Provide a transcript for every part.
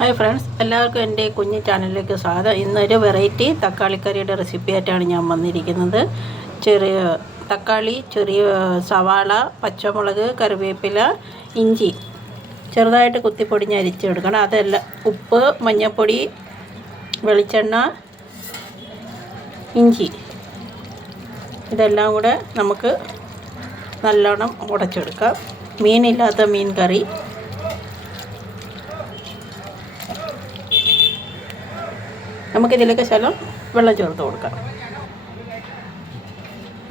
Hi friends, എല്ലാവർക്കും എൻ്റെ കുഞ്ഞു ചാനലിലേക്ക് സ്വാഗതം. ഇന്നൊരു വെറൈറ്റി തക്കാളിക്കറിയുടെ റെസിപ്പി ആയിട്ടാണ് ഞാൻ വന്നിരിക്കുന്നത്. ചെറിയ തക്കാളി, ചെറിയ സവാള, പച്ചമുളക്, കറിവേപ്പില, ഇഞ്ചി ചെറുതായിട്ട് കുത്തിപ്പൊടിഞ്ഞ് അരിച്ചെടുക്കണം. അതെല്ലാം ഉപ്പ്, മഞ്ഞൾപ്പൊടി, വെളിച്ചെണ്ണ, ഇഞ്ചി ഇതെല്ലാം കൂടെ നമുക്ക് നല്ലോണം ഉടച്ചെടുക്കാം. മീനില്ലാത്ത മീൻ കറി. നമുക്കിതിലേക്ക് ശകലം വെള്ളം ചേർത്ത് കൊടുക്കാം.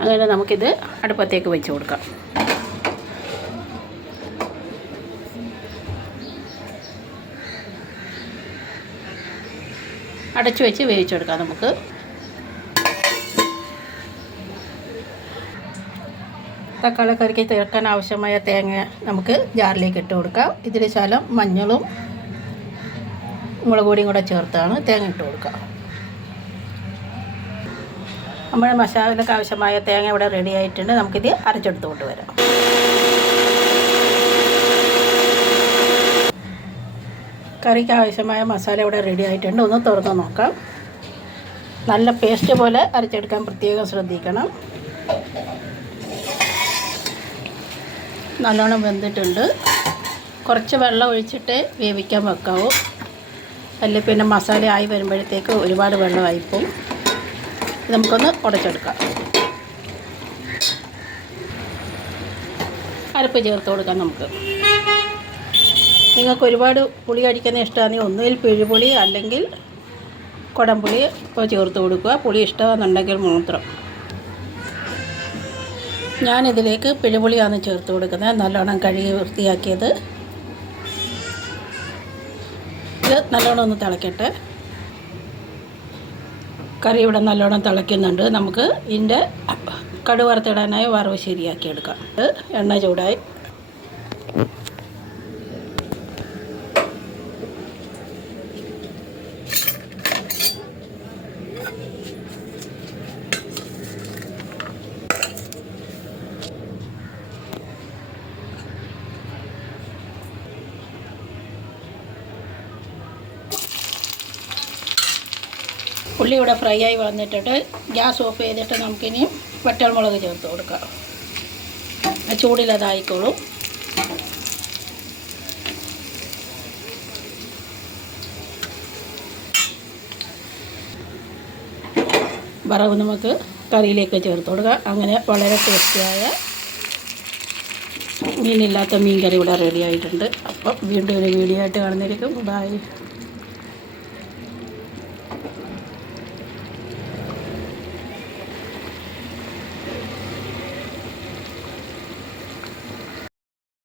അങ്ങനെ നമുക്കിത് അടുപ്പത്തേക്ക് വെച്ച് കൊടുക്കാം. അടച്ചു വെച്ച് വേവിച്ചെടുക്കാം. നമുക്ക് തക്കാളിക്കറിക്ക് ചേർക്കാൻ ആവശ്യമായ തേങ്ങ നമുക്ക് ജാറിലേക്ക് ഇട്ട് കൊടുക്കാം. ഇതിൽ ശകലം മഞ്ഞളും മുളക് പൊടിയും കൂടെ ചേർത്താണ് തേങ്ങ ഇട്ട് കൊടുക്കുക. നമ്മുടെ മസാലയ്ക്ക് ആവശ്യമായ തേങ്ങ ഇവിടെ റെഡി ആയിട്ടുണ്ട്. നമുക്കിത് അരച്ചെടുത്ത് കൊണ്ടുവരാം. കറിക്ക് ആവശ്യമായ മസാല ഇവിടെ റെഡി ആയിട്ടുണ്ട്. ഒന്ന് തുറന്ന് നോക്കാം. നല്ല പേസ്റ്റ് പോലെ അരച്ചെടുക്കാൻ പ്രത്യേകം ശ്രദ്ധിക്കണം. നല്ലോണം വെന്തിട്ടുണ്ട്. കുറച്ച് വെള്ളം ഒഴിച്ചിട്ട് വേവിക്കാൻ വെക്കാവൂ. അല്ലെങ്കിൽ പിന്നെ മസാല ആയി വരുമ്പോഴത്തേക്ക് ഒരുപാട് വെള്ളമായിപ്പോവും. നമുക്കൊന്ന് ഉടച്ചെടുക്കാം. അരപ്പ് ചേർത്ത് കൊടുക്കാം. നിങ്ങൾക്ക് ഒരുപാട് പുളി അടിക്കുന്ന ഇഷ്ടമാണെങ്കിൽ ഒന്നുകിൽ പിഴുപുളി അല്ലെങ്കിൽ കുടംപുളി ചേർത്ത് കൊടുക്കുക. പുളി ഇഷ്ടമാണെന്നുണ്ടെങ്കിൽ മാത്രം. ഞാനിതിലേക്ക് പിഴുപുളിയാണ് ചേർത്ത് കൊടുക്കുന്നത്. നല്ലോണം കഴുകി വൃത്തിയാക്കിയത്. ഇത് നല്ലോണം ഒന്ന് തിളക്കട്ടെ. കറി ഇവിടെ നല്ലോണം തിളയ്ക്കുന്നുണ്ട്. നമുക്ക് ഇതിൻ്റെ കടുക് വറുത്തിടാനായി വറവ് ശരിയാക്കി എടുക്കാം. എണ്ണ ചൂടായി. ഉള്ളി ഇവിടെ ഫ്രൈ ആയി വന്നിട്ടിട്ട് ഗ്യാസ് ഓഫ് ചെയ്തിട്ട് നമുക്കിനി വറ്റൽമുളക് ചേർത്ത് കൊടുക്കാം. ചൂടിലതായിക്കോളും. വറവ് നമുക്ക് കറിയിലേക്ക് ചേർത്ത് കൊടുക്കാം. അങ്ങനെ വളരെ ടേസ്റ്റിയായ മീനില്ലാത്ത മീൻ കറി ഇവിടെ റെഡി ആയിട്ടുണ്ട്. അപ്പം വീണ്ടും ഒരു വീഡിയോ ആയിട്ട് കാണുന്നതായിരിക്കും. ബൈ.